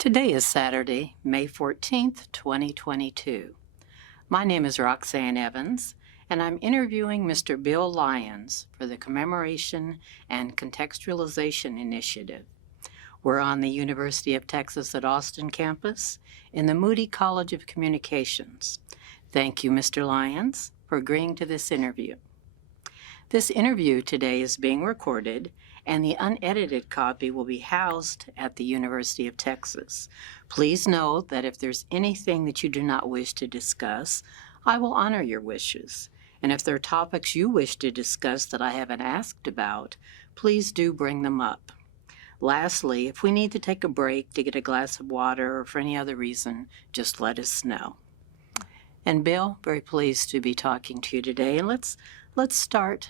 Today is Saturday, May 14th, 2022. My name is Roxanne Evans, and I'm interviewing Mr. Bill Lyons for the Commemoration and Contextualization Initiative. We're on the University of Texas at Austin campus in the Moody College of Communications. Thank you, Mr. Lyons, for agreeing to this interview. This interview today is being recorded, and the unedited copy will be housed at the University of Texas. Please note that if there's anything that you do not wish to discuss, I will honor your wishes. And if there are topics you wish to discuss that I haven't asked about, please do bring them up. Lastly, if we need to take a break to get a glass of water or for any other reason, just let us know. And Bill, very pleased to be talking to you today. And let's start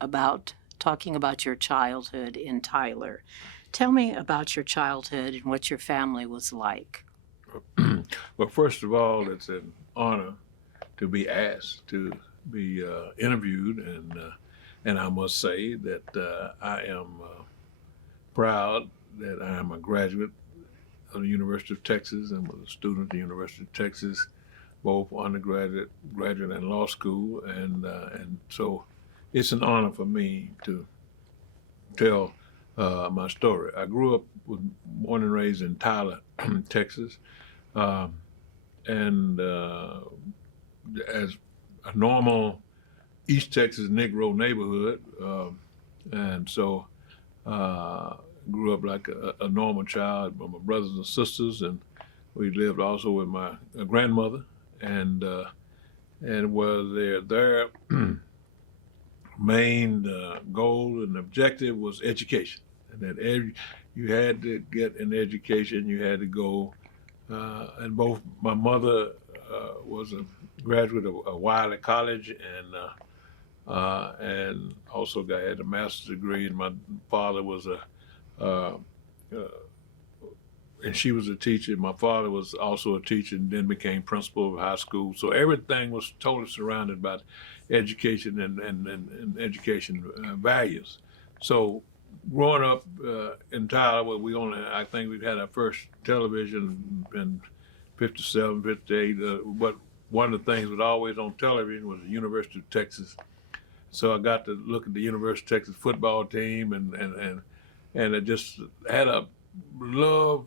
about talking about your childhood in Tyler. Tell me about your childhood and what your family was like. Well, first of all, it's an honor to be asked to be interviewed, and I must say that I am proud that I am a graduate of the University of Texas and was a student at the University of Texas, both undergraduate, graduate, and law school, and so it's an honor for me to tell my story. I grew up, born and raised in Tyler, Texas, and as a normal East Texas Negro neighborhood, and so grew up like a normal child with my brothers and sisters, and we lived also with my grandmother, and was their main goal and objective was education, and that you had to get an education, you had to go, and both my mother was a graduate of Wiley College, and also had a master's degree, and my father was and she was a teacher. My father was also a teacher and then became principal of high school. So everything was totally surrounded by education and education values. So growing up in Tyler, I think we've had our first television in 57, 58, but one of the things that was always on television was the University of Texas. So I got to look at the University of Texas football team, and I just had a love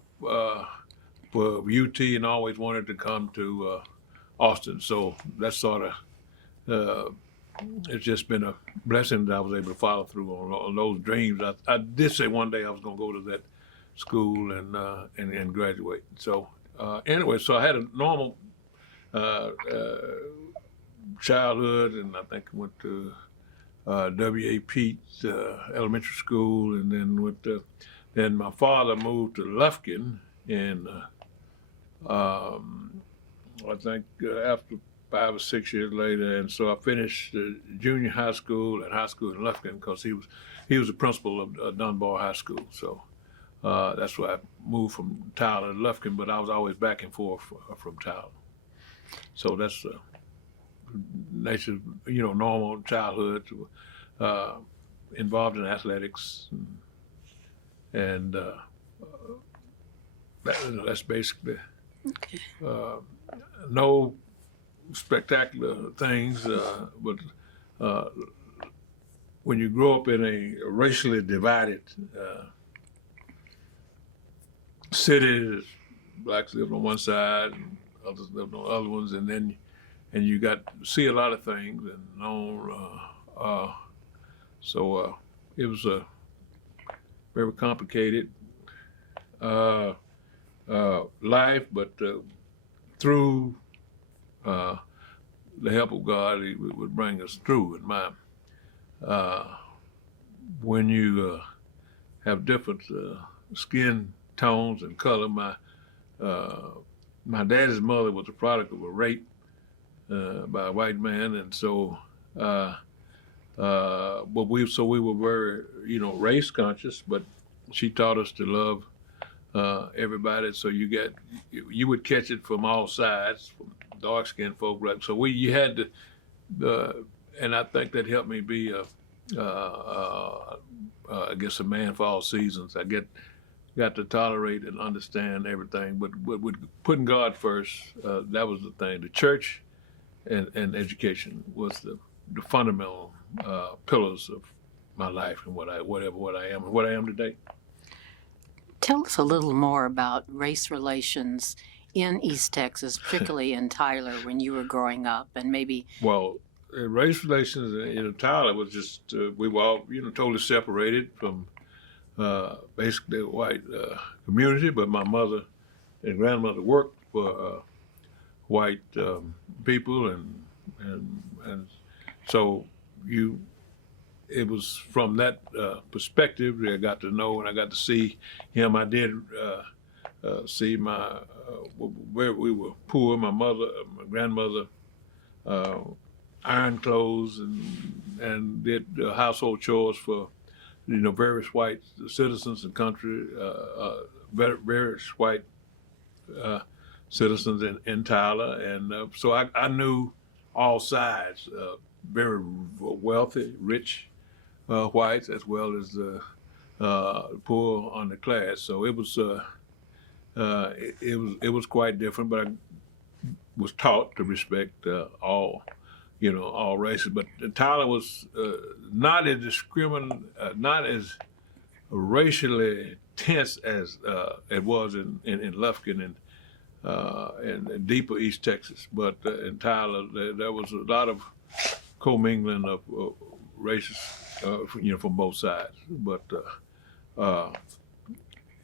for UT and always wanted to come to Austin. So that's sort of, it's just been a blessing that I was able to follow through on those dreams. I did say one day I was going to go to that school and graduate. So anyway, so I had a normal childhood, and I think I went to W.A. Pete Elementary School, and then then my father moved to Lufkin, and I think after 5 or 6 years later, and so I finished junior high school and high school in Lufkin because he was the principal of Dunbar High School. So that's why I moved from Tyler to Lufkin, but I was always back and forth from Tyler. So that's nature, normal childhood, involved in athletics, and that's basically no spectacular things, but when you grow up in a racially divided city, blacks lived on one side and others lived on other ones, and you got to see a lot of things, and so it was a very complicated life, but through the help of God, He would bring us through. And when you have different skin tones and color, my daddy's mother was a product of a rape by a white man, and so but we were very race conscious, but she taught us to love everybody. So you would catch it from all sides, from dark skinned folk, black. So you had to, and I think that helped me be I guess a man for all seasons. I get got to tolerate and understand everything. But with putting God first, that was the thing. The church and education was the fundamental pillars of my life and what I am and what I am today. Tell us a little more about race relations in East Texas, particularly in Tyler when you were growing up, and maybe. Well, race relations in Tyler was just we were all totally separated from basically the white community, but my mother and grandmother worked for white people, and so it was from that perspective that I got to know and I got to see him. I did see where we were poor. My grandmother ironed clothes and did household chores for various white citizens and country, various white citizens in Tyler, and so I knew all sides, very wealthy, rich whites, as well as the poor underclass. So it was quite different, but I was taught to respect all races. But Tyler was not not as racially tense as it was in Lufkin and deeper East Texas. But in Tyler, there was a lot of commingling of races, from both sides. But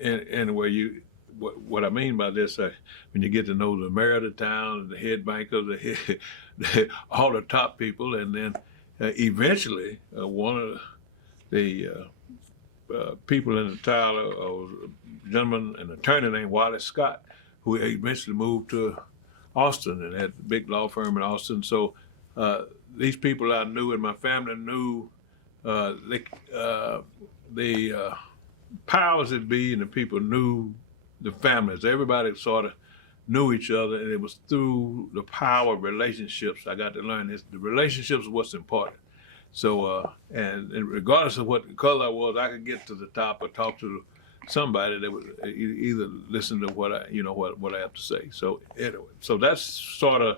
anyway, what I mean by this, when you get to know the mayor of the town, the head banker, all the top people, and then eventually one of the people in the Tyler was a gentleman, an attorney named Wallace Scott, who eventually moved to Austin and had a big law firm in Austin. So these people I knew and my family knew the powers that be, and the people knew the families. Everybody sort of knew each other, and it was through the power of relationships I got to learn this. The relationships are what's important. So, and regardless of what color I was, I could get to the top or talk to somebody that would either listen to what I have to say. So anyway, so that's sort of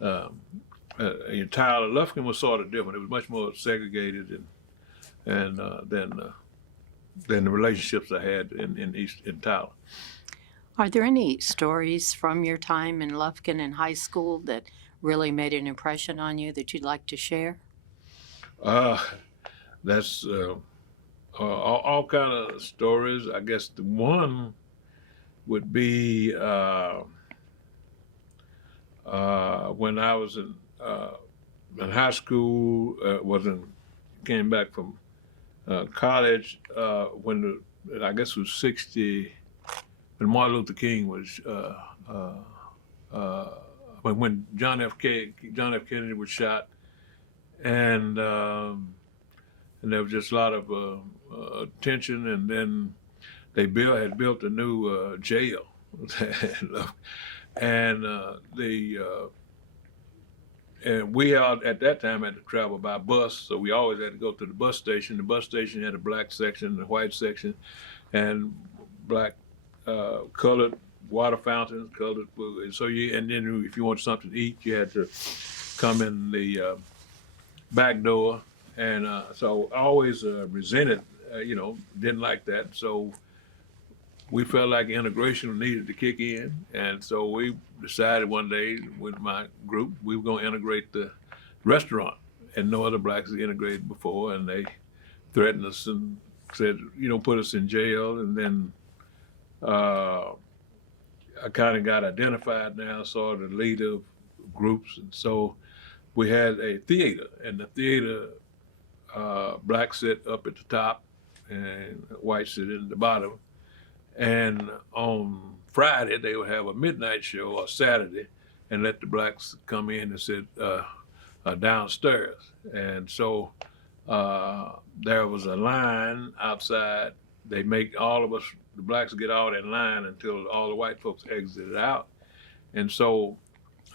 Tyler. Lufkin was sort of different. It was much more segregated and than the relationships I had in Tyler. Are there any stories from your time in Lufkin in high school that really made an impression on you that you'd like to share? That's all kind of stories. I guess the one would be when I was in high school. Came back from college when I guess it was 60. When Martin Luther King was, when John F. Kennedy was shot, and there was just a lot of tension, and then they had built a new jail, and we at that time had to travel by bus, so we always had to go to the bus station. The bus station had a black section, a white section, and black. Colored water fountains, colored food, and so and then if you want something to eat, you had to come in the back door, and so I always resented, didn't like that. So we felt like integration needed to kick in, and so we decided one day with my group we were going to integrate the restaurant, and no other blacks had integrated before, and they threatened us and said, put us in jail, and then. I kind of got identified now, sort of the leader of groups, and so we had a theater, and the theater, black sit up at the top, and white sit in the bottom, and on Friday they would have a midnight show, or Saturday, and let the blacks come in and sit downstairs, and so there was a line outside. They make all of us, the blacks, get out in line until all the white folks exited out. And so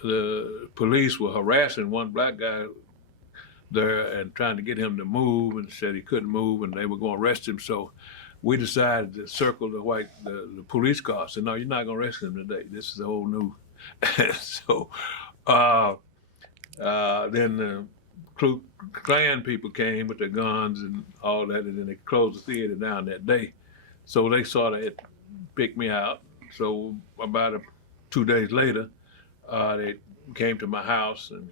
the police were harassing one black guy there and trying to get him to move, and said he couldn't move, and they were going to arrest him. So we decided to circle the police car. Said, no, you're not going to arrest him today. This is a whole new. So then the Ku Klan people came with their guns and all that, and then they closed the theater down that day. So they sort of picked me out. So about 2 days later, they came to my house and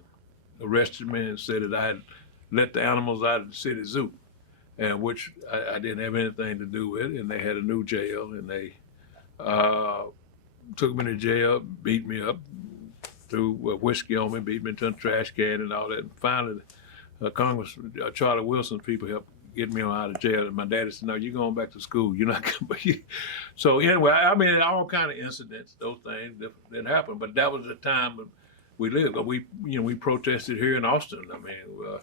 arrested me and said that I had let the animals out of the city zoo, and which I didn't have anything to do with. And they had a new jail, and they took me to jail, beat me up, threw whiskey on me, beat me into a trash can and all that. And finally, Congress Charlie Wilson's people helped get me out of jail. And my daddy said, "No, you're going back to school. You're not coming back." So anyway, I mean, all kind of incidents, those things that happened. But that was the time we lived. We protested here in Austin. I mean,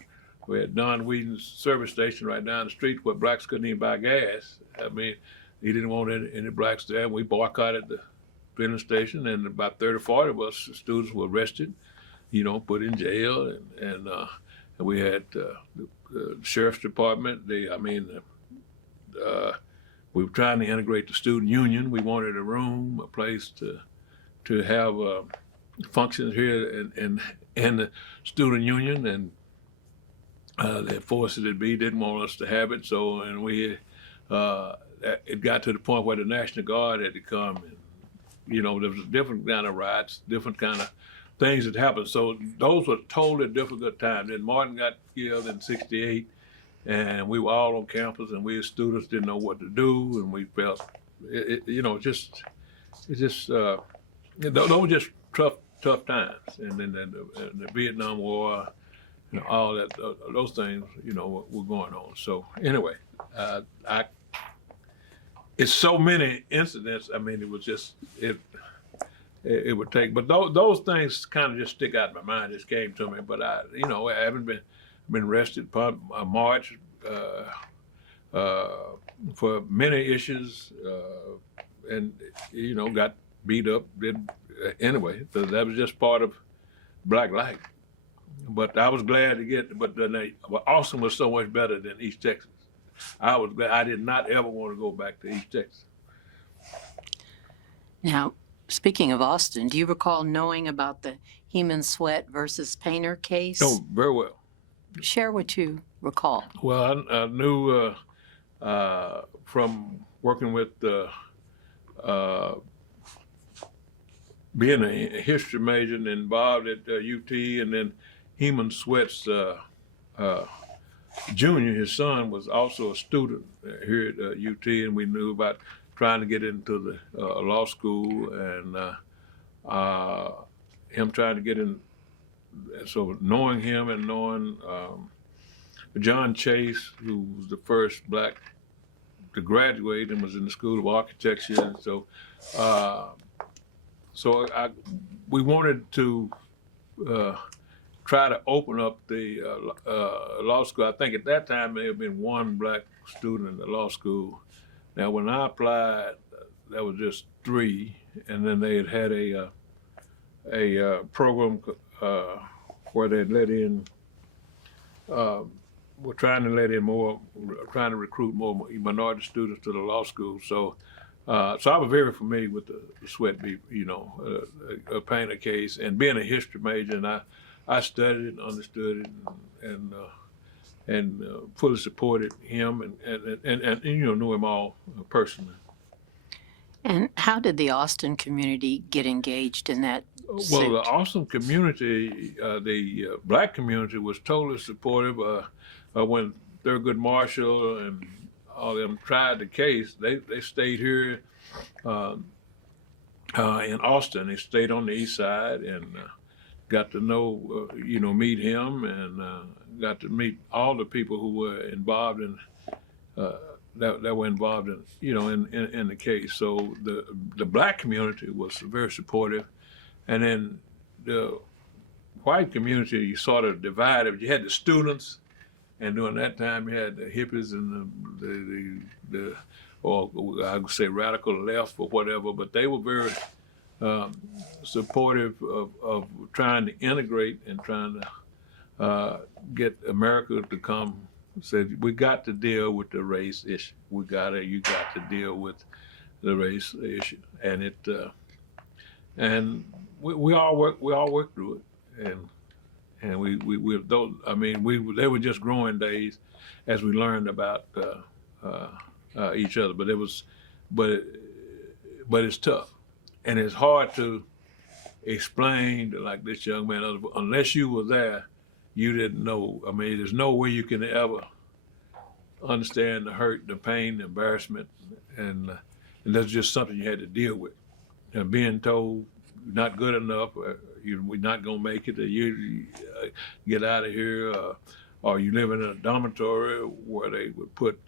we had Don Whedon's service station right down the street where blacks couldn't even buy gas. I mean, he didn't want any blacks there. And we boycotted the filling station, and about 30 or 40 of us students were arrested, put in jail, and we had the sheriff's department. We were trying to integrate the student union. We wanted a room, a place to have functions here in the student union, and the forces that be didn't want us to have it. So, and it got to the point where the National Guard had to come, and there was different kind of riots, different kind of things that happened. So those were totally difficult times. Then Martin got killed in '68, and we were all on campus, and we as students didn't know what to do, and we felt, those were just tough times. And then the Vietnam War, all that, those things, were going on. So anyway, it's so many incidents. I mean, it was just it would take, but those things kind of just stick out in my mind. Just came to me, but I haven't been arrested. March for many issues, and got beat up. Anyway, so that was just part of black life. But I was glad to get. But Austin was so much better than East Texas. I was glad. I did not ever want to go back to East Texas. Now, speaking of Austin, do you recall knowing about the Heman Sweat versus Painter case? Oh, very well. Share what you recall. Well, I knew from working with being a history major and involved at UT, and then Heman Sweat's junior, his son, was also a student here at UT, and we knew about trying to get into the law school, and him trying to get in. So knowing him and knowing John Chase, who was the first black to graduate and was in the School of Architecture, and we wanted to try to open up the law school. I think at that time there had been one black student in the law school. Now, when I applied, there was just 3, and then they had a program where they let in. We're trying to let in more, trying to recruit more minority students to the law school. So I was very familiar with the Sweat beef, a Painter case, and being a history major, and I studied it, understood it, and fully supported him, and knew him all personally. And how did the Austin community get engaged in that suit? Well, the Austin community, the black community, was totally supportive. When Thurgood Marshall and all of them tried the case, they stayed here in Austin. They stayed on the east side and got to know, meet him, and got to meet all the people who were involved in that were involved in in the case. So the black community was very supportive, and then the white community sort of divided. You had the students, and during that time you had the hippies and the or I would say radical left or whatever, but they were very supportive of trying to integrate and trying to get America to come said we got to deal with the race issue. You got to deal with the race issue, and and we all worked through it, and we those, I mean, they were just growing days as we learned about each other. But it's tough, and it's hard to explain to, like, this young man, unless you were there. You didn't know. I mean, there's no way you can ever understand the hurt, the pain, the embarrassment, and that's just something you had to deal with. And being told you're not good enough, we're not gonna make it, you get out of here, or you live in a dormitory where they would put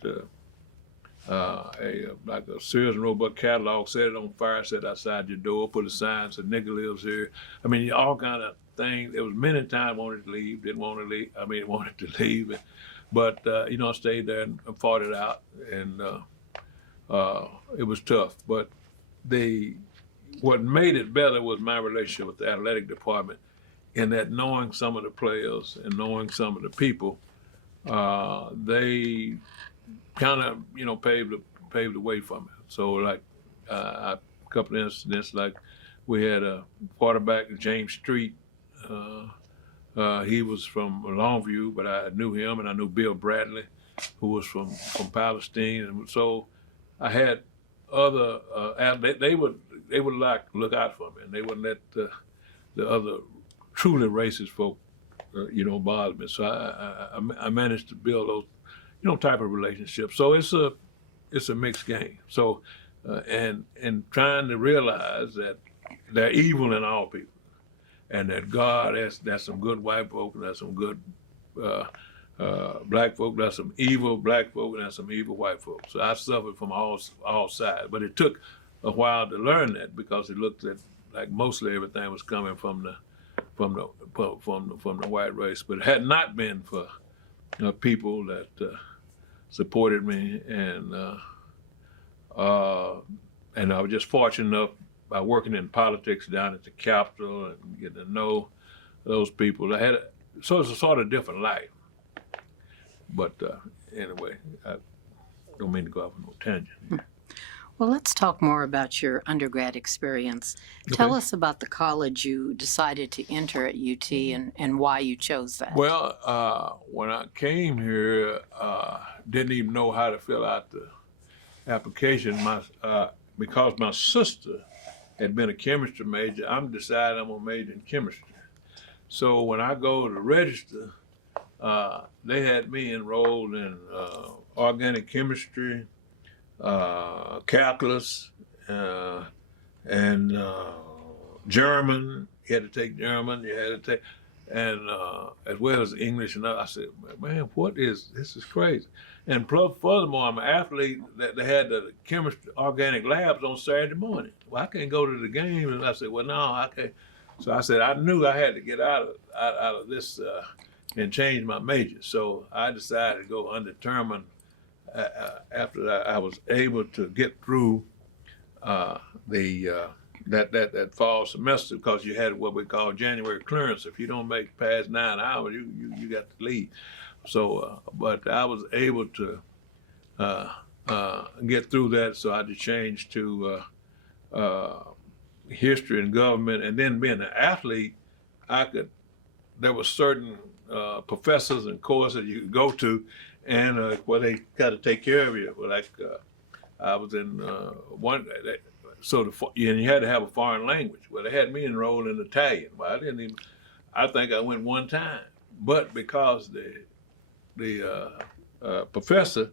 like a Sears and Roebuck catalog, set it on fire, set outside your door, put a sign said "nigger lives here." I mean, all kind of things. It was many times wanted to leave, didn't want to leave. I mean, wanted to leave, but I stayed there and fought it out, and it was tough. But what made it better was my relationship with the athletic department, in that knowing some of the players and knowing some of the people, they kind of paved the way for me. So, like a couple of incidents, like we had a quarterback, James Street. He was from Longview, but I knew him, and I knew Bill Bradley, who was from Palestine, and so I had other they would like look out for me, and they wouldn't let the other truly racist folk bother me. So I managed to build those type of relationships. So it's a mixed game. So and trying to realize that they're evil in all people, and that God that's some good white folk, and that's some good black folk, that's some evil black folk, and that's some evil white folk. So I suffered from all sides, but it took a while to learn that, because it looked like mostly everything was coming from the white race. But it had not been for people that supported me, and I was just fortunate enough, by working in politics down at the Capitol and getting to know those people. So it's a sort of different life. But anyway, I don't mean to go off on no tangent. Well, let's talk more about your undergrad experience. Okay. Tell us about the college you decided to enter at UT and why you chose that. Well, when I came here, didn't even know how to fill out the application. Because my sister had been a chemistry major, I'm deciding I'm gonna major in chemistry. So when I go to register, they had me enrolled in organic chemistry, calculus, and German. You had to take German. You had to take, and as well as English. And I said, man, this is crazy. And furthermore, I'm an athlete. That they had the chemistry organic labs on Saturday morning. Well, I can't go to the game. And I said, well, no, I can't. So I said, I knew I had to get out of this and change my major. So I decided to go undetermined after I was able to get through that fall semester, because you had what we call January clearance. If you don't make past 9 hours, you got to leave. So, but I was able to get through that, so I just changed to history and government. And then being an athlete, there were certain professors and courses you could go to, and where they got to take care of you. Like I was in one, and you had to have a foreign language. Well, they had me enrolled in Italian. Well, I think I went one time, but because the professor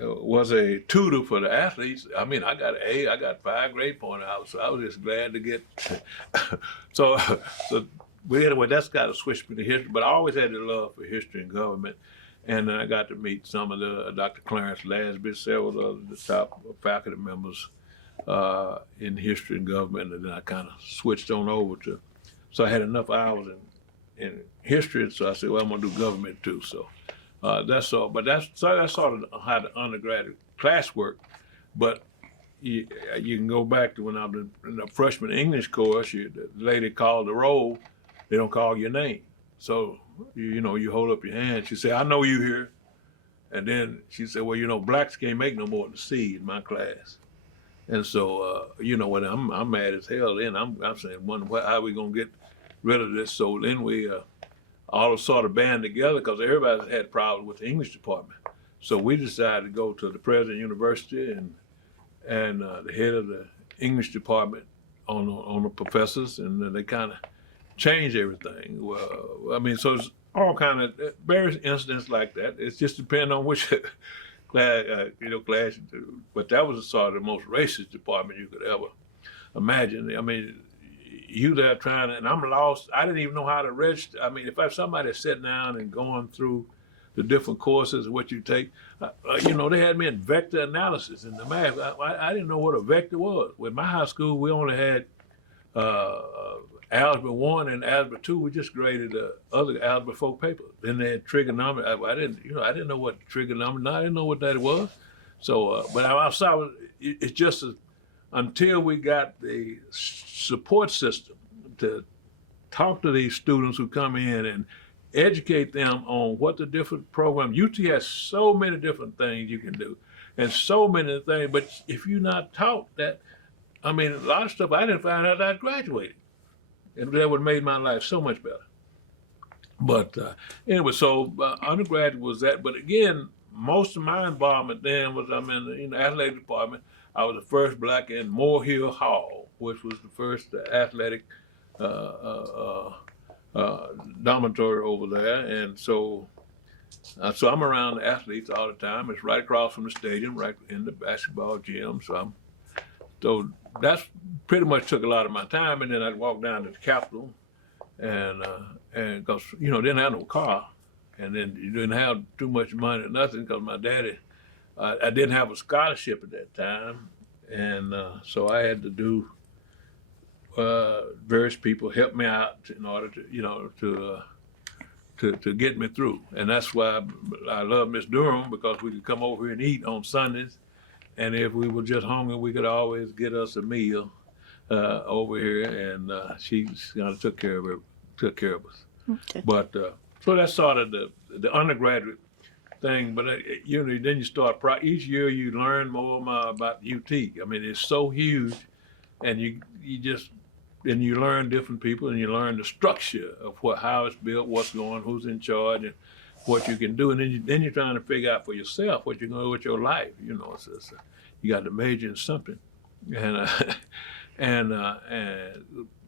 was a tutor for the athletes. I mean, I got an A, I got 5 grade point out, so I was just glad to get. so anyway, that's got to switch me to history. But I always had the love for history and government, and then I got to meet some of the Dr. Clarence Lasby, several of the top faculty members in history and government, and then I kind of switched on over to. So I had enough hours in history, so I said, well, I'm gonna do government too. So that's all. But that's sort of how the undergraduate class worked. But you can go back to when I was in the freshman English course. The lady called the roll. They don't call your name. So you hold up your hand. She said, I know you here. And then she said, well, blacks can't make no more than C in my class. And so, when I'm mad as hell, then I'm saying, how we gonna get rid of this? So then we all sort of band together because everybody had problems with the English department. So we decided to go to the president of the university and the head of the English department on the professors, and then they kind of changed everything. Well, I mean, so it's all kind of various incidents like that. It's just depending on which class, class you do. But that was sort of the most racist department you could ever imagine. I mean, you there trying to, and I'm lost. I didn't even know how to register. I mean, if somebody sitting down and going through the different courses, what you take, they had me in vector analysis in the math. I didn't know what a vector was. With my high school, we only had Algebra 1 and Algebra 2. We just graded the other Algebra 4 papers. Then they had trigonometry. I didn't know what trigonometry. No, I didn't know what that was. So, but I saw it's just until we got the support system to talk to these students who come in and educate them on what the different programs. UT has so many different things you can do, and so many things. But if you're not taught that, I mean, a lot of stuff I didn't find out I graduated. And that would have made my life so much better. But anyway, so undergraduate was that. But again, most of my involvement then was I'm in the athletic department. I was the first black in Moore Hill Hall, which was the first athletic dormitory over there. And so I'm around the athletes all the time. It's right across from the stadium, right in the basketball gym. So that's pretty much took a lot of my time, and then I'd walk down to the Capitol, and because didn't have no car, and then you didn't have too much money or nothing because my daddy, I didn't have a scholarship at that time, and so I had to do various people help me out in order to get me through, and that's why I love Miss Durham, because we could come over here and eat on Sundays. And if we were just hungry, we could always get us a meal over here, and she kind of took care of us. Okay. But so that's sort of the undergraduate thing. But then you start each year you learn more about UT. I mean, it's so huge, and you learn different people, and you learn the structure of how it's built, what's going, who's in charge, and what you can do, and then you're trying to figure out for yourself what you're going to do with your life. You got to major in something, and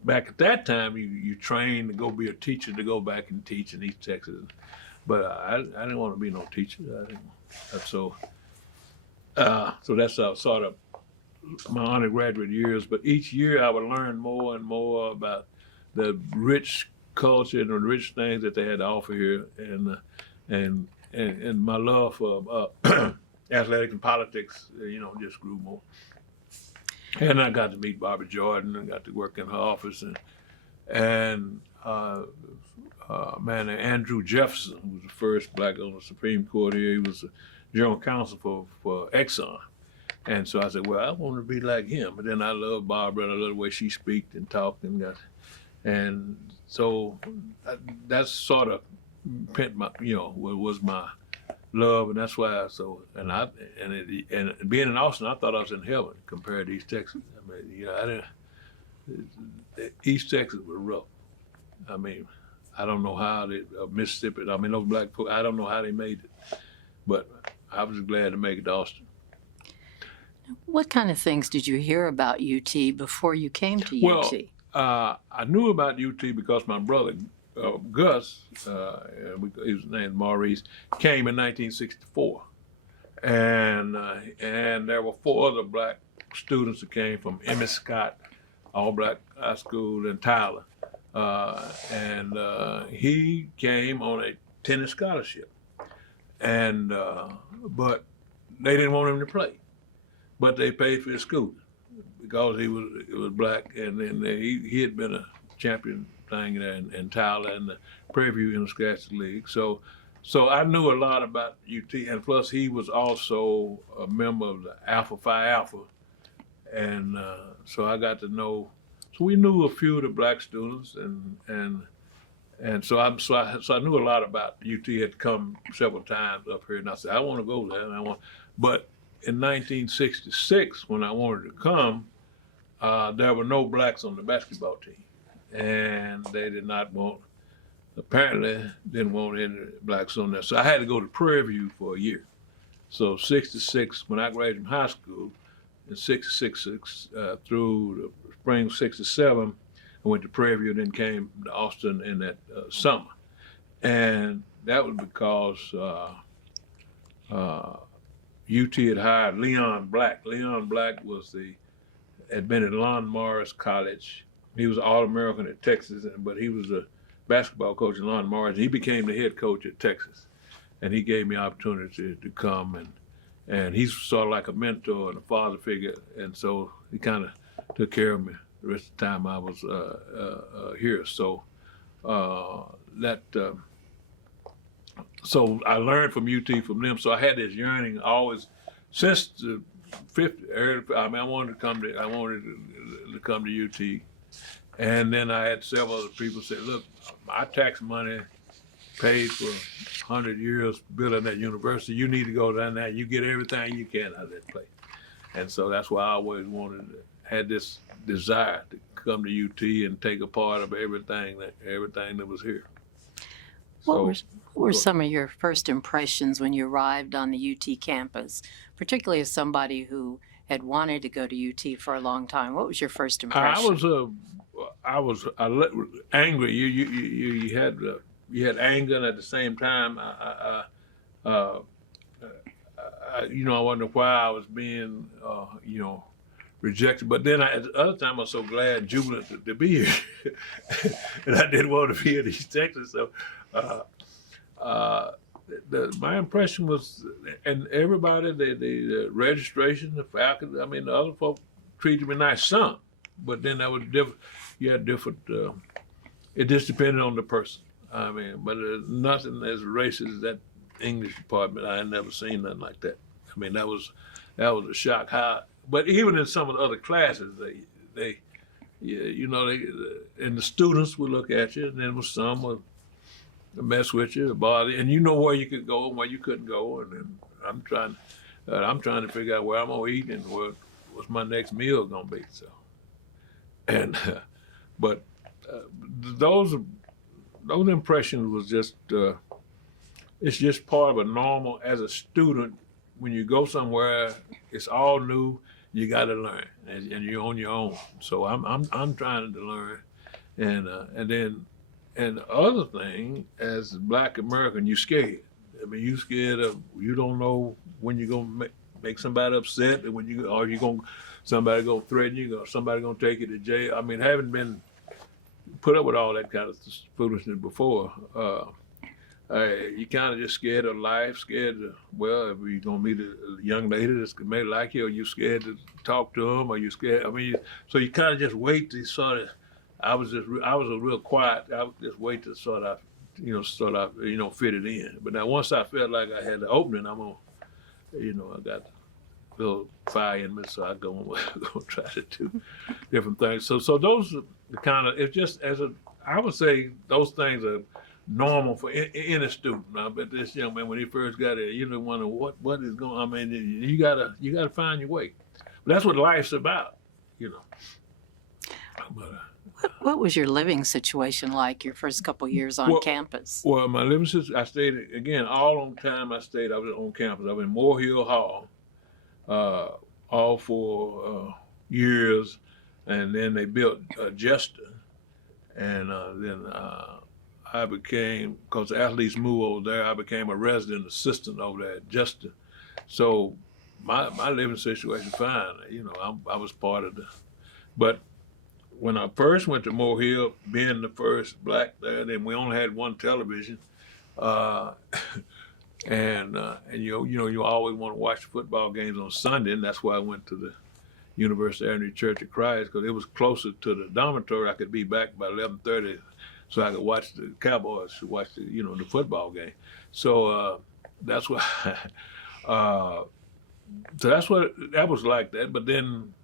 back at that time you trained to go be a teacher, to go back and teach in East Texas, but I didn't want to be no teacher. So that's sort of my undergraduate years. But each year I would learn more and more about the rich culture and the rich things that they had to offer here, and my love for athletics and politics, just grew more. And I got to meet Barbara Jordan, and got to work in her office, and Andrew Jefferson, who was the first black on the Supreme Court here. He was the general counsel for Exxon. And so I said, well, I want to be like him. But then I love Barbara, and I love the way she speaks and talked, and so that's sort of was my love, and that's why. And being in Austin, I thought I was in heaven compared to East Texas. I mean, East Texas was rough. I mean, I don't know how Mississippi. I mean, those black folks, I don't know how they made it, but I was glad to make it to Austin. What kind of things did you hear about UT before you came to UT? Well, I knew about UT because my brother, Gus, his name Maurice, came in 1964. And there were 4 other black students that came from Emmett Scott, all-black high school in Tyler. And he came on a tennis scholarship. And but they didn't want him to play. But they paid for his school because he was black, and then he had been a champion thing in Tyler and the Prairie View Interscholastic League. So I knew a lot about UT, and plus he was also a member of the Alpha Phi Alpha, and so I got to know. So we knew a few of the black students, And so I knew a lot about UT. Had come several times up here, and I said I want to go there, and I want. But in 1966, when I wanted to come, there were no blacks on the basketball team, and they did not want. Apparently, didn't want any blacks on there, so I had to go to Prairie View for a year. So '66, when I graduated from high school, in '66 through the spring of '67. I went to Prairie View, then came to Austin in that summer. And that was because UT had hired Leon Black. Leon Black had been at Lon Morris College. He was an All-American at Texas, but he was a basketball coach at Lon Morris. He became the head coach at Texas. And he gave me opportunity to come, and he's sort of like a mentor and a father figure. And so he kind of took care of me the rest of the time I was here. So so I learned from UT from them. So I had this yearning always since the 50s. I wanted to come to UT, and then I had several other people say, "Look, my tax money paid for 100 years building that university. You need to go down there. You get everything you can out of that place." And so that's why I always had this desire to come to UT and take a part of everything that was here. What were some of your first impressions when you arrived on the UT campus, particularly as somebody who had wanted to go to UT for a long time? What was your first impression? I was angry. You had anger, and at the same time, I wondered why I was being, rejected. But then at the other time, I was so glad, jubilant to be here, and I didn't want to be in East Texas. So my impression was, and everybody, the registration, the faculty, the other folks treated me nice, some, but then that was different. You had different. It just depended on the person. But nothing as racist as that English department. I had never seen nothing like that. That was a shock. But even in some of the other classes, and the students would look at you, and then some would mess with you, bother you, and you know where you could go and where you couldn't go. And then I'm trying to figure out where I'm gonna eat and what's my next meal gonna be. So, and but those impressions was just it's just part of a normal as a student. When you go somewhere, it's all new. You got to learn, and you're on your own. So I'm trying to learn, and the other thing, as a Black American, you're scared. You scared of, you don't know when you're gonna make somebody upset, and somebody gonna threaten you, or somebody gonna take you to jail. Having been put up with all that kind of foolishness before. You kind of just scared of life, scared of, if you're going to meet a young lady that's may like you, or you scared to talk to them, or you scared, so you kind of just wait to sort of, I was a real quiet, I would just wait to sort of fit it in. But now once I felt like I had the opening, I got a little fire in me, so I go and try to do different things. So those are the kind of, it's just I would say those things are normal for any student. But this young man, when he first got there, you don't wonder what is going on. You gotta find your way. But that's what life's about, But, what was your living situation like your first couple years on campus? Well, my living situation, I stayed, again, all on time I was on campus. I was in Moore Hill Hall all for years, and then they built Jester, and then I became, because the athletes moved over there, I became a resident assistant over there at Jester. So my living situation fine. I was part of but when I first went to Moore Hill, being the first Black there, then we only had one television, and you always want to watch the football games on Sunday, and that's why I went to the University Avenue Church of Christ, because it was closer to the dormitory. I could be back by 11:30. So I could watch the Cowboys, watch the football game. So that's why. So that was like that. But then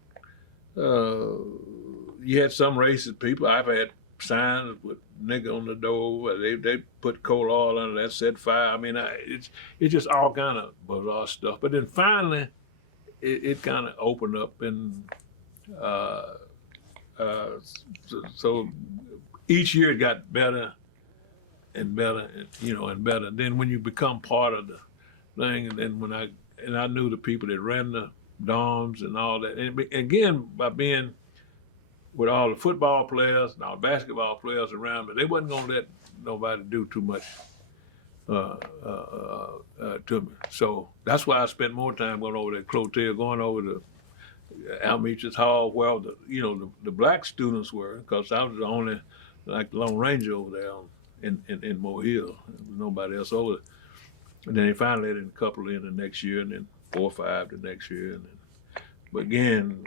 you had some racist people. I've had signs with nigga on the door. They put coal oil under that, set fire. I mean, it's just all kind of bizarre stuff. But then finally, it kind of opened up, and uh, so each year it got better and better, and better. Then when you become part of the thing, and then I knew the people that ran the dorms and all that, and again by being with all the football players and all the basketball players around me, they wasn't gonna let nobody do too much to me. So that's why I spent more time going over to Clotel, going over to Almetrius Hall, where the black students were, because I was the only like Lone Ranger over there in Moore Hill. There was nobody else over there. And then they finally let in a couple in the next year, and then 4 or 5 the next year. And then, but again,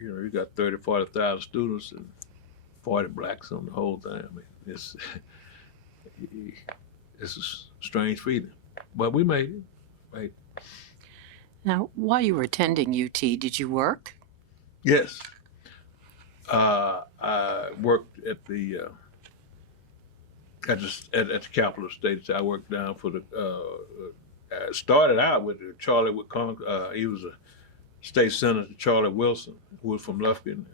you got 40,000 students and 40 blacks on the whole thing. I mean, it's a strange feeling, but we made it. Right. Now, while you were attending UT, did you work? Yes, I worked at the Capitol State. I worked down for the. I started out with Charlie Whitconk. He was a state senator, Charlie Wilson, who was from Lufkin.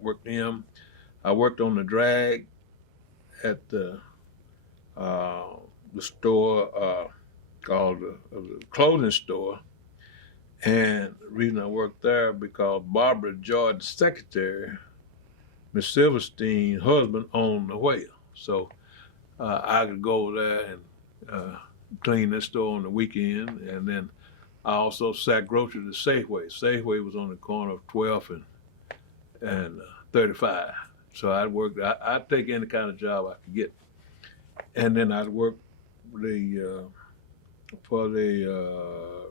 Worked him. I worked on the drag at the store called the clothing store. And the reason I worked there because Barbara Jordan's secretary, Miss Silverstein's husband, owned the whale. So I could go over there and clean this store on the weekend. And then I also sat grocery to Safeway. Safeway was on the corner of 12th and 35. So I'd take any kind of job I could get. And then I'd work for the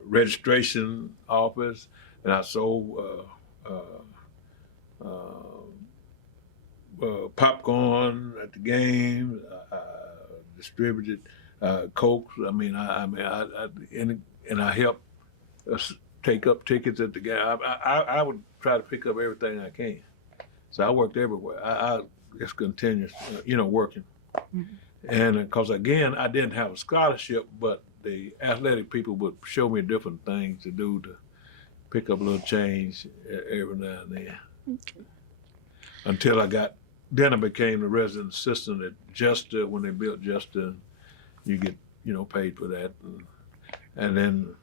registration office, and I sold popcorn at the game. I distributed Cokes. I mean, and I helped us take up tickets at the game. I would try to pick up everything I can. So I worked everywhere. I just continued, working. Mm-hmm. And because again, I didn't have a scholarship, but the athletic people would show me different things to do to pick up a little change every now and then. Okay. Until I became the resident assistant at Jester. When they built Jester, you get, paid for that. And then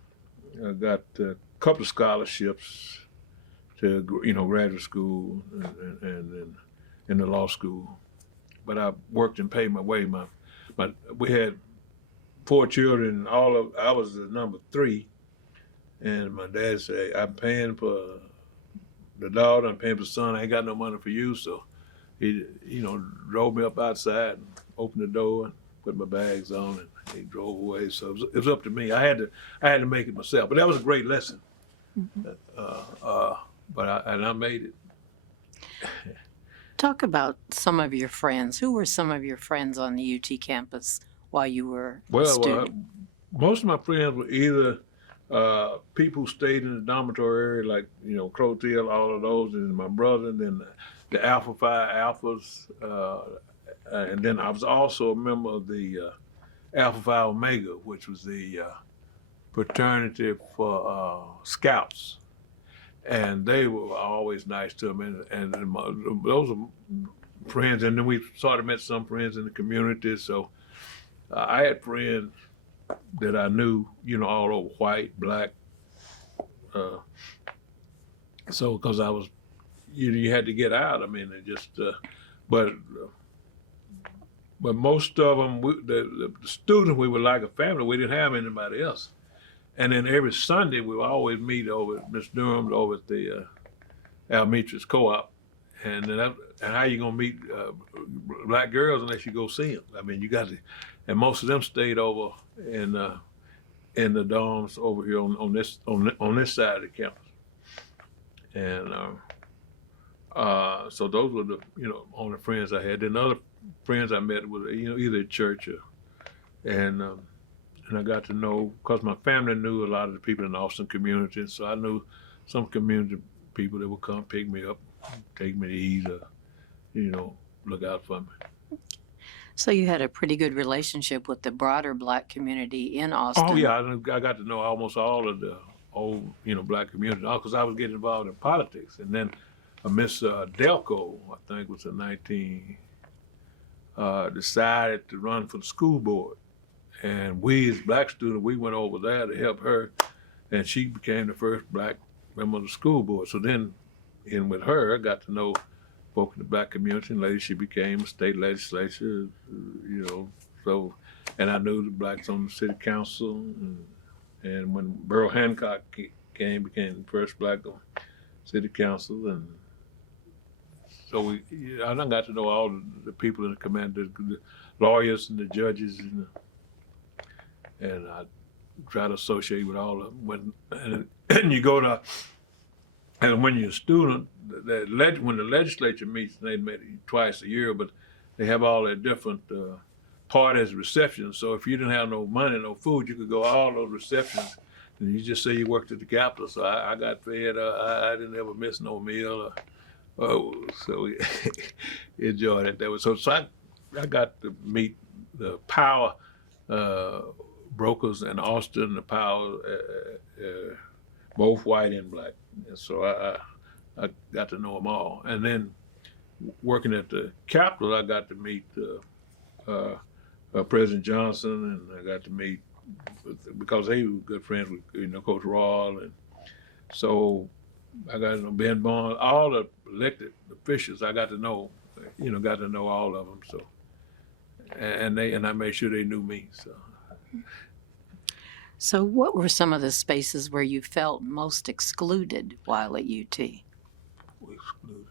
I got a couple of scholarships to, graduate school and in the law school. But I worked and paid my way. We had 4 children. I was the number 3, and my dad said, "I'm paying for the daughter. I'm paying for the son. I ain't got no money for you." So he, drove me up outside and opened the door and put my bags on, and he drove away. So it was up to me. I had to make it myself. But that was a great lesson. Mm-hmm. But I made it. Talk about some of your friends. Who were some of your friends on the UT campus while you were a student? Most of my friends were either people who stayed in the dormitory area, like, Clotel, all of those, and my brother, and then the Alpha Phi Alphas. And then I was also a member of the Alpha Phi Omega, which was the fraternity for scouts. And they were always nice to me, and those are friends. And then we sort of met some friends in the community. So I had friends that I knew, all over, white, black. So because I was, you had to get out. I mean, it just, but most of them, the students, we were like a family. We didn't have anybody else. And then every Sunday, we would always meet over at Miss Durham's over at the Almetrius Co-op. And then and how you gonna meet black girls unless you go see them? I mean, you got to. And most of them stayed over in the dorms over here on this side of the campus. And so those were the only friends I had. Then other friends I met was either at church and I got to know, because my family knew a lot of the people in the Austin community, so I knew some community people that would come pick me up, take me to eat, or, look out for me. So you had a pretty good relationship with the broader Black community in Austin. Oh yeah, I got to know almost all of the old, Black community because I was getting involved in politics, and then Miss Delco, I think was in 19, decided to run for the school board, and we as Black students, we went over there to help her, and she became the first Black member of the school board. So then, in with her, I got to know folk in the Black community, and later she became a state legislature, so, and I knew the Blacks on the city council, and when Burl Hancock became the first Black on city council, and so I done got to know all the people in the command, the lawyers and the judges, and I try to associate with all of them. And you go to, and when you're a student, when the legislature meets, they meet twice a year, but they have all their different parties, receptions. So if you didn't have no money, no food, you could go all those receptions, and you just say you worked at the Capitol. So I got fed. I didn't ever miss no meal. So we enjoyed it. So I got to meet the power brokers in Austin, the power, both white and Black. And so I got to know them all. And then working at the Capitol, I got to meet President Johnson, and I got to meet, because they were good friends with Coach Rawl, and so I got to know Ben Bond, all the elected officials. I got to know all of them. So, and I made sure they knew me. So what were some of the spaces where you felt most excluded while at UT? Excluded.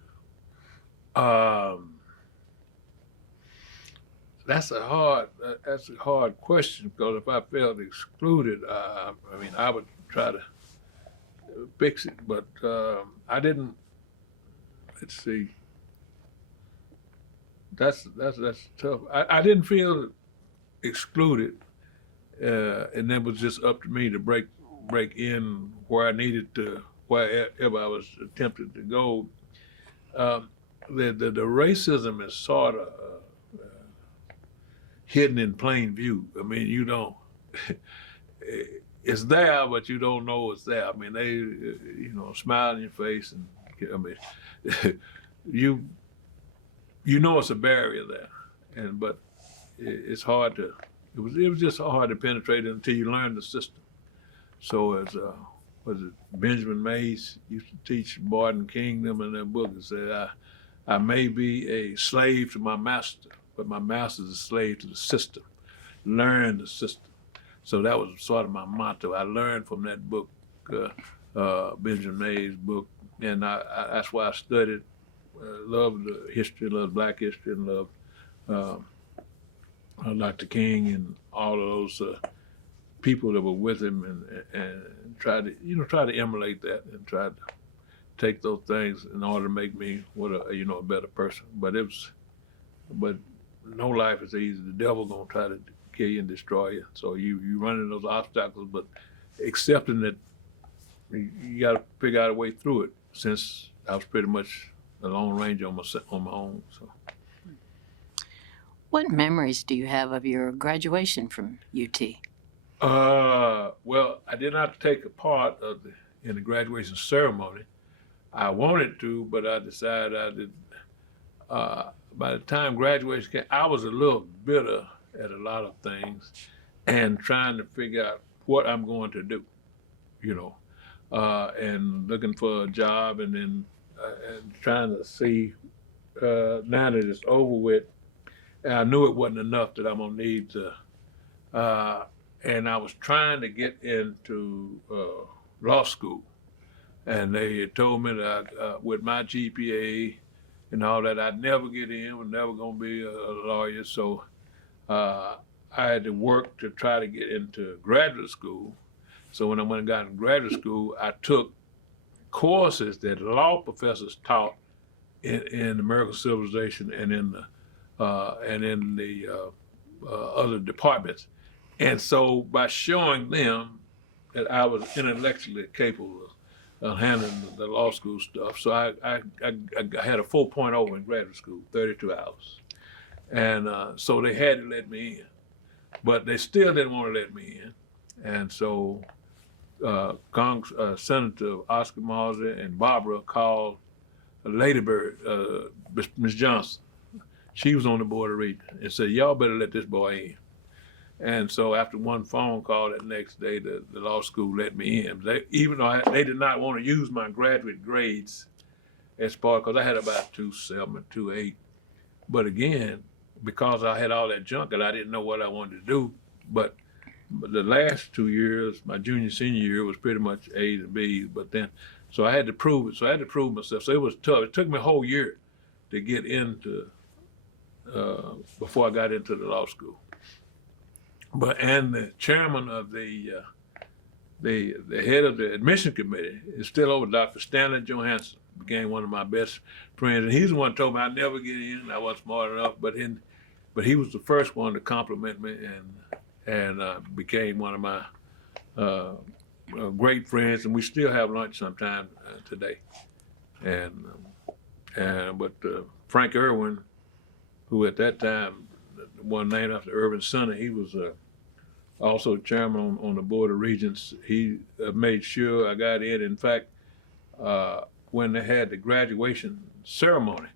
That's a hard question, because if I felt excluded, I would try to fix it, but I didn't. Let's see. That's tough. I didn't feel excluded, and it was just up to me to break in where I needed to, wherever I was attempted to go. The racism is sort of hidden in plain view. I mean, you don't. It's there, but you don't know it's there. I mean, they, smile in your face, and you know it's a barrier there, but it's hard to. It was just hard to penetrate it until you learn the system. So as Benjamin Mays used to teach Barton Kingdom in that book, and said, I may be a slave to my master, but my master is a slave to the system. Learn the system. So that was sort of my motto. I learned from that book, Benjamin Mays' book, and that's why I studied, loved the history, loved Black history, and loved Dr. King and all of those people that were with him, and tried to emulate that, and tried to take those things in order to make me a better person. But no life is easy. The devil gonna try to kill you and destroy you. So you run into those obstacles, but accepting that you got to figure out a way through it. Since I was pretty much a Lone Ranger on my own. So. What memories do you have of your graduation from UT? Well, I did not take a part in the graduation ceremony. I wanted to, but I decided I did. By the time graduation came, I was a little bitter at a lot of things, and trying to figure out what I'm going to do, and looking for a job, and then and trying to see now that it's over with. And I knew it wasn't enough, that I'm gonna need to, and I was trying to get into law school, and they had told me that with my GPA and all that, I'd never get in, was never gonna be a lawyer. So I had to work to try to get into graduate school. So when I went and got in graduate school, I took courses that law professors taught in American civilization and in the other departments. And so by showing them that I was intellectually capable handling the law school stuff. So I had a 4.0 in graduate school, 32 hours. And so they had to let me in. But they still didn't want to let me in. And so Senator Oscar Mosley and Barbara called Lady Bird, Miss Johnson. She was on the board of regents and said, y'all better let this boy in. And so after one phone call that next day, the law school let me in. Even though they did not want to use my graduate grades as part, because I had about 2.7 or 2.8. But again, because I had all that junk and I didn't know what I wanted to do, but the last 2 years, my junior, senior year was pretty much A's and B's, but then, so I had to prove it. So I had to prove myself. So it was tough. It took me a whole year to get into, before I got into the law school. And the chairman of the head of the admission committee is still over, Dr. Stanley Johansson, became one of my best friends. And he's the one who told me I'd never get in. I wasn't smart enough, but he was the first one to compliment me and became one of my great friends. And we still have lunch sometime today. But Frank Irwin, who at that time, one named after Irvin Center, he was also chairman on the board of regents. He made sure I got in. In fact, when they had the graduation ceremony,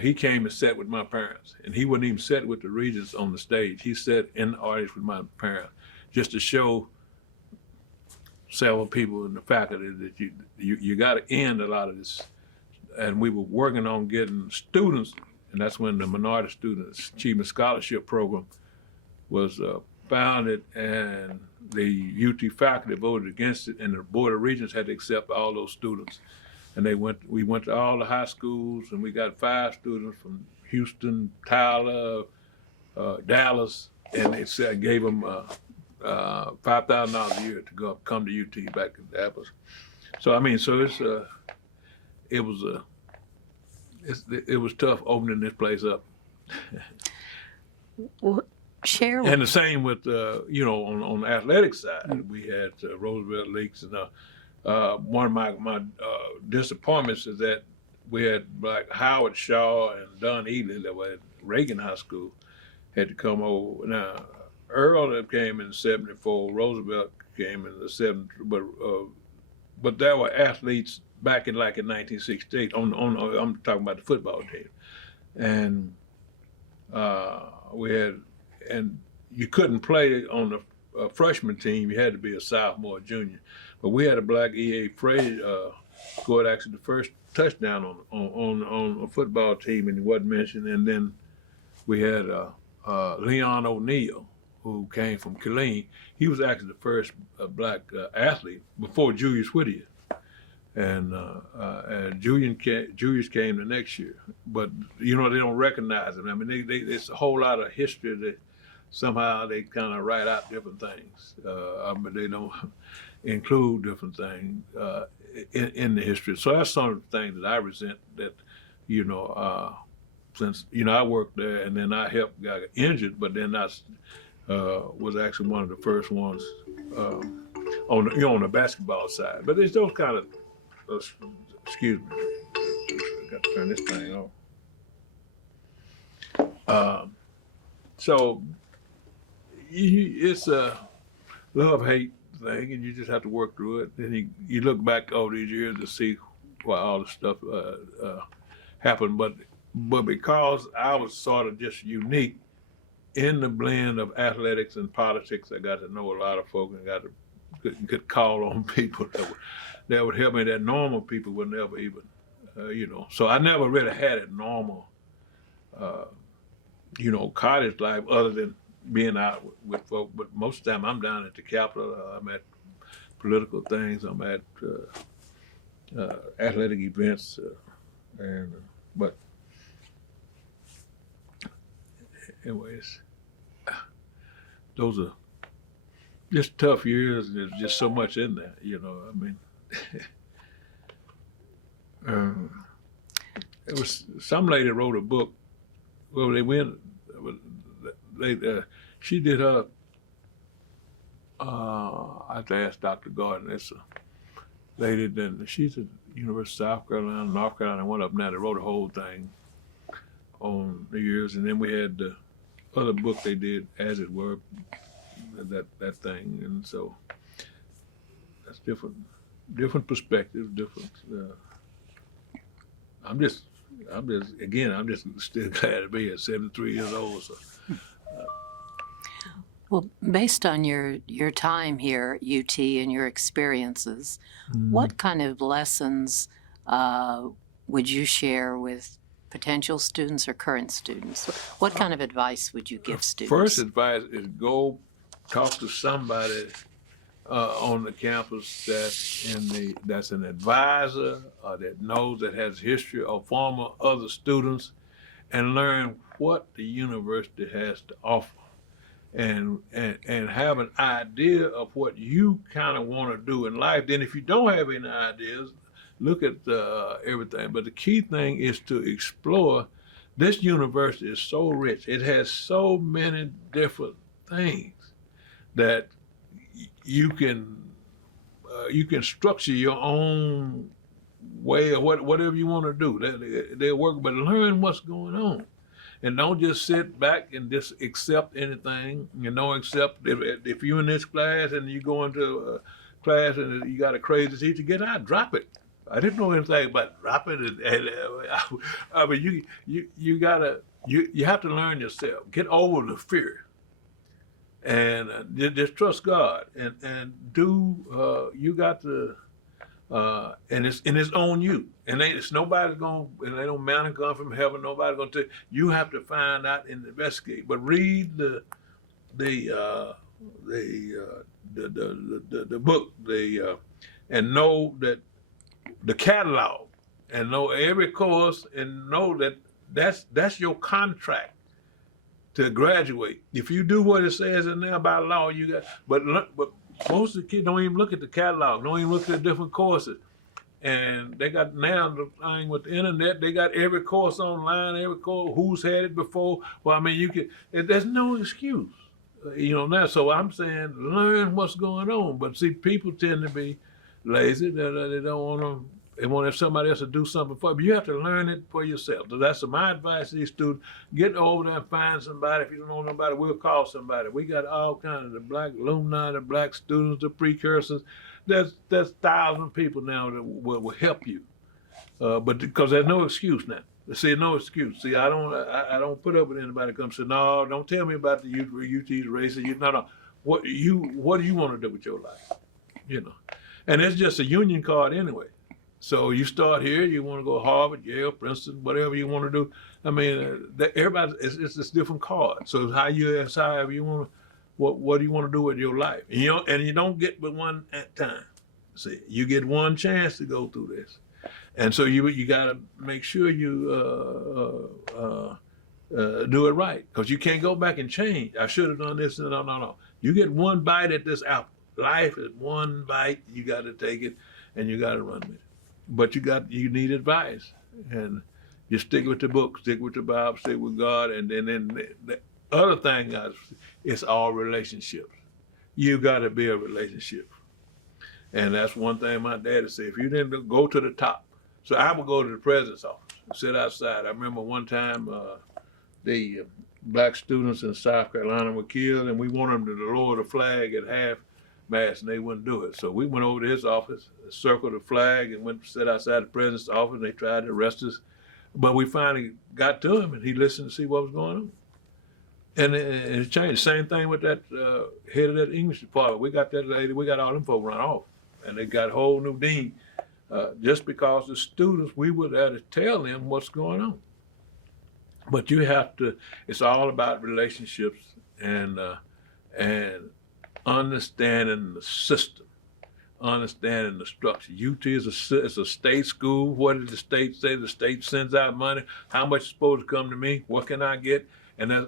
he came and sat with my parents, and he wouldn't even sit with the regents on the stage. He sat in the audience with my parents, just to show several people in the faculty that you got to end a lot of this. And we were working on getting students, and that's when the Minority Students Achievement Scholarship Program was founded, and the UT faculty voted against it, and the Board of Regents had to accept all those students. And we went to all the high schools, and we got 5 students from Houston, Tyler, Dallas, and they said gave them $5,000 a year to come to UT back in Dallas. So I mean, so it was tough opening this place up. Well, share. And the same with on the athletic side, we had Roosevelt Leaks, and one of my disappointments is that we had like Howard Shaw and Don Ely that were at Reagan High School had to come over. Now Earl came in '74, Roosevelt came in the '70s, but there were athletes back in 1968. I'm talking about the football team, and we had, and you couldn't play on the freshman team. You had to be a sophomore or junior. But we had a black E.A. Frazier scored actually the first touchdown on a football team, and he wasn't mentioned. And then we had Leon O'Neal, who came from Killeen. He was actually the first black athlete before Julius Whittier. And Julius came the next year. But, they don't recognize him. I mean, it's a whole lot of history that somehow they kind of write out different things. But they don't include different things in the history. So that's some of the things that I resent that, since, I worked there and then I helped got injured, but then I was actually one of the first ones on the basketball side. But there's those kind of, excuse me, I got to turn this thing off. So it's a love-hate thing, and you just have to work through it. Then you look back over these years to see why all this stuff happened. But because I was sort of just unique in the blend of athletics and politics, I got to know a lot of folks and could call on people that would help me that normal people would never even, So I never really had a normal, college life other than being out with folks. But most of the time I'm down at the Capitol. I'm at political things. I'm at athletic events. But anyways, those are just tough years. There's just so much in there, I mean, it was some lady wrote a book. Well, she did her. I have to ask Dr. Gordon. lady, then she's at University of South Carolina, North Carolina, went up now. They wrote a whole thing on the years, and then we had the other book they did, As It Were, that thing, and so that's different perspectives, different. I'm just still glad to be at 73 years old. So. Well, based on your time here at UT and your experiences, what kind of lessons would you share with potential students or current students? What kind of advice would you give students? First advice is go talk to somebody on the campus that's an advisor or that has history or former other students, and learn what the university has to offer, and have an idea of what you kind of want to do in life. Then if you don't have any ideas, look at everything. But the key thing is to explore. This university is so rich. It has so many different things that you can structure your own way of whatever you want to do. They work, but learn what's going on, and don't just sit back and just accept anything. You know, accept if you're in this class and you go into a class and you got a crazy teacher, get out, drop it. I didn't know anything about dropping it. I mean, you have to learn yourself. Get over the fear. And just trust God, and do you got to, and it's on you, and it's nobody's going, and they don't manna come from heaven. Nobody's going to tell you. You have to find out and investigate. But read the book, and know that the catalog, and know every course, and know that that's your contract to graduate. If you do what it says in there by law, you got. But most of the kids don't even look at the catalog. Don't even look at the different courses. And they got now the thing with the internet. They got every course online. Every course, who's had it before. Well, I mean, you can. There's no excuse, now. So I'm saying, learn what's going on. But see, people tend to be lazy. They don't want to. They want somebody else to do something for you. But you have to learn it for yourself. So that's my advice to these students. Get over there and find somebody. If you don't know nobody, we'll call somebody. We got all kinds of the black alumni, the black students, the precursors. There's 1,000 people now that will help you. But because there's no excuse now. See, no excuse. See, I don't put up with anybody come say, no, don't tell me about the UT's racist. No. What do you want to do with your life? And it's just a union card anyway. So you start here, you want to go to Harvard, Yale, Princeton, whatever you want to do. I mean, everybody, it's just different cards. So however you want to, what do you want to do with your life? And you don't get but one at time. See, you get one chance to go through this. And so you got to make sure you do it right, because you can't go back and change. I should have done this. No. You get one bite at this apple. Life is one bite. You got to take it, and you got to run with it. But you need advice, and you stick with the book, stick with the Bible, stick with God, and then the other thing is all relationships. You got to be a relationship, and that's one thing my daddy said. If you didn't go to the top, so I would go to the president's office, sit outside. I remember one time the black students in South Carolina were killed, and we wanted them to lower the flag at half mast, and they wouldn't do it. So we went over to his office, circled the flag, and went to sit outside the president's office, and they tried to arrest us. But we finally got to him, and he listened to see what was going on. And it changed. Same thing with that head of that English department. We got that lady, we got all them folks run off, and they got a whole new dean. Just because the students, we were there to tell them what's going on. But you have to, it's all about relationships and understanding the system, understanding the structure. UT is a state school. What does the state say? The state sends out money. How much is supposed to come to me? What can I get? There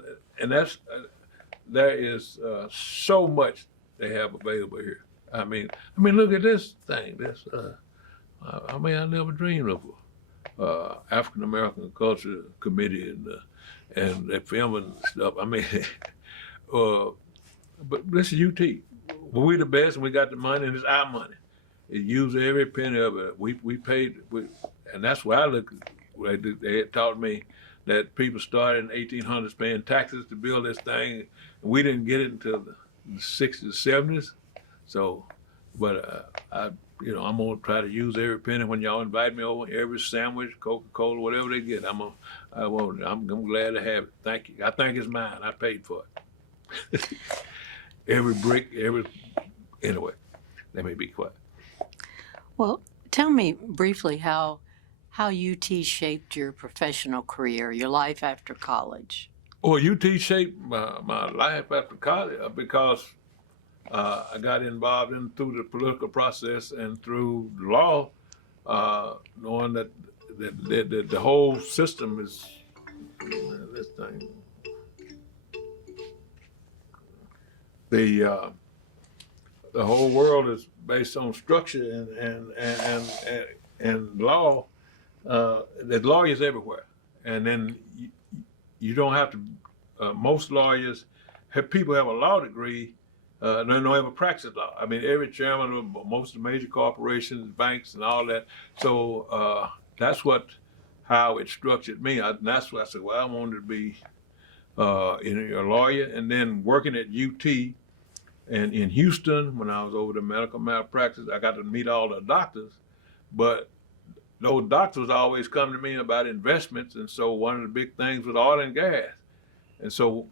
is so much they have available here. I mean, look at this thing. I never dreamed of African American Culture Committee and their filming stuff. But this is UT. We the best, and we got the money, and it's our money. use every penny of it. We paid, and that's why I look. They had taught me that people started in 1800s paying taxes to build this thing, and we didn't get it until the 60s, 70s. So, but I'm gonna try to use every penny when y'all invite me over. Every sandwich, Coca-Cola, whatever they get, I'm glad to have it. Thank you. I think it's mine. I paid for it. Every brick, anyway. Let me be quiet. Well, tell me briefly how UT shaped your professional career, your life after college. Well, UT shaped my life after college because I got involved through the political process and through law, knowing that the whole system is this thing. The whole world is based on structure and law. There's lawyers everywhere, and then you don't have to. Most lawyers people have a law degree. They don't have a practice law. I mean, every chairman of most of the major corporations, banks, and all that. So that's how it structured me. That's why I said, well, I wanted to be a lawyer, and then working at UT. And in Houston, when I was over the medical malpractice, I got to meet all the doctors, but those doctors always come to me about investments. And so one of the big things was oil and gas. And so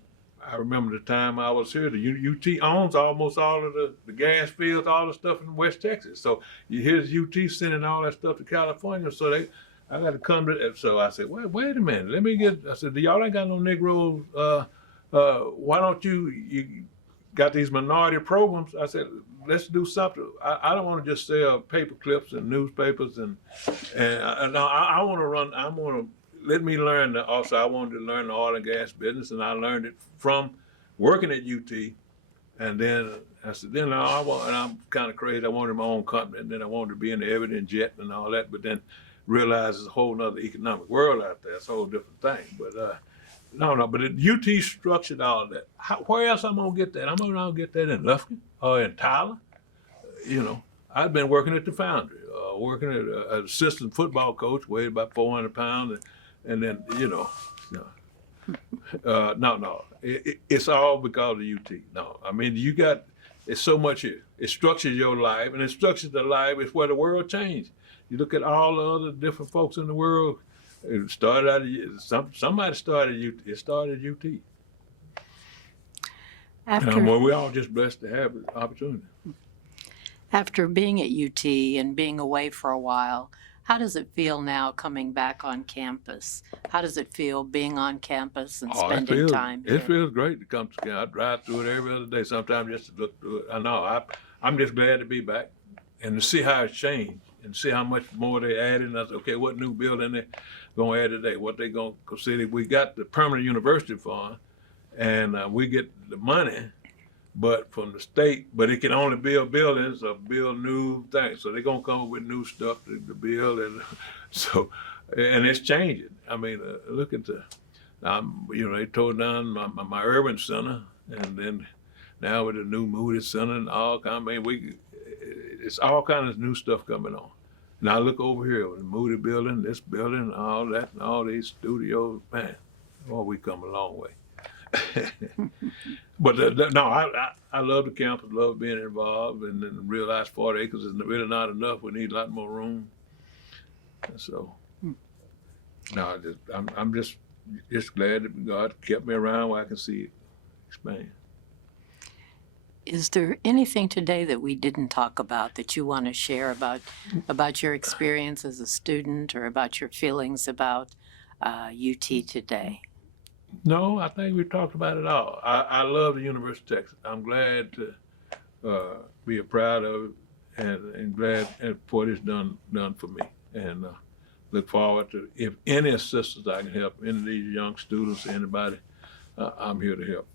I remember the time I was here, the UT owns almost all of the gas fields, all the stuff in West Texas. So here's UT sending all that stuff to California. So I got to come to, so I said, wait a minute, I said, y'all ain't got no Negroes. Why don't you got these minority programs? I said, let's do something. I don't want to just sell paper clips and newspapers and I want to let me learn also. I wanted to learn the oil and gas business, and I learned it from working at UT. And then I said, and I'm kind of crazy. I wanted my own company, and then I wanted to be in the evidence jet and all that, but then realized there's a whole nother economic world out there. It's a whole different thing. But but UT structured all of that. Where else I'm gonna get that? I'm gonna get that in Lufkin or in Tyler. I've been working at the Foundry, working as an assistant football coach, weighed about 400 pounds, and then it's all because of UT. No, I mean it's so much here. It structures your life, and it structures the life. It's where the world changed. You look at all the other different folks in the world. It started out somebody started UT. It started UT. We're all just blessed to have the opportunity. After being at UT and being away for a while, how does it feel now coming back on campus? How does it feel being on campus and spending time here? It feels great to come to campus. I drive through it every other day, sometimes just to look through it. I know. I'm just glad to be back and to see how it's changed and see how much more they added. And I said, okay, what new building they going to add today? What they going to consider? We got the permanent university fund, and we get the money, but from the state, but it can only build buildings or build new things. So they're going to come up with new stuff to build. And so, and it's changing. I mean, look at they tore down my urban center, and then now with the new Moody Center and all kind of, it's all kinds of new stuff coming on. And I look over here with the Moody building, this building, all that, and all these studios, man, we come a long way. But I love the campus, love being involved, and then realize 40 acres is really not enough. We need a lot more room. And so, I'm just glad that God kept me around where I can see it expand. Is there anything today that we didn't talk about that you want to share about your experience as a student or about your feelings about UT today? No, I think we talked about it all. I love the University of Texas. I'm glad to be proud of it and glad for what it's done for me. And look forward to if any assistance I can help any of these young students, anybody, I'm here to help.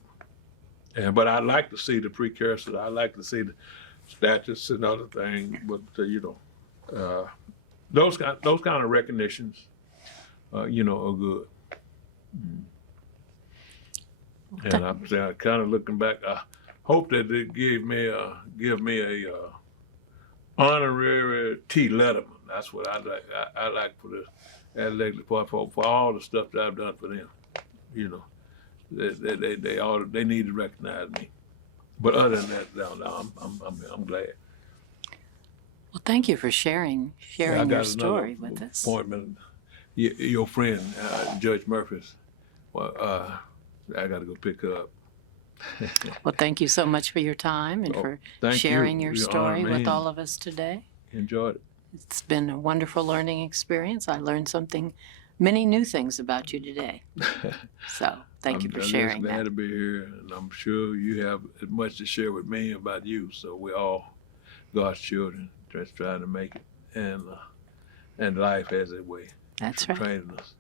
But I like to see the precursors. I like to see the statues and other things. But those kind of recognitions, are good. And I'm kind of looking back. I hope that they give me Honorary T. Letterman. That's what I like. I like for the athletic department for all the stuff that I've done for them. You know, they need to recognize me. But other than that, no, I'm glad. Well, thank you for sharing I your got story another with us. appointment. Your friend, Judge Murphy's. Well, I got to go pick her up. Well, thank you so much for your time and Oh, for thank sharing you. your You story honored me with and all of us today. enjoyed it. It's been a wonderful learning experience. I learned many new things about you today. So thank you for I'm sharing just glad that. to be here, and I'm sure you have as much to share with me about you. So we're all God's children, just trying to make it, and life has a way That's of right. training us.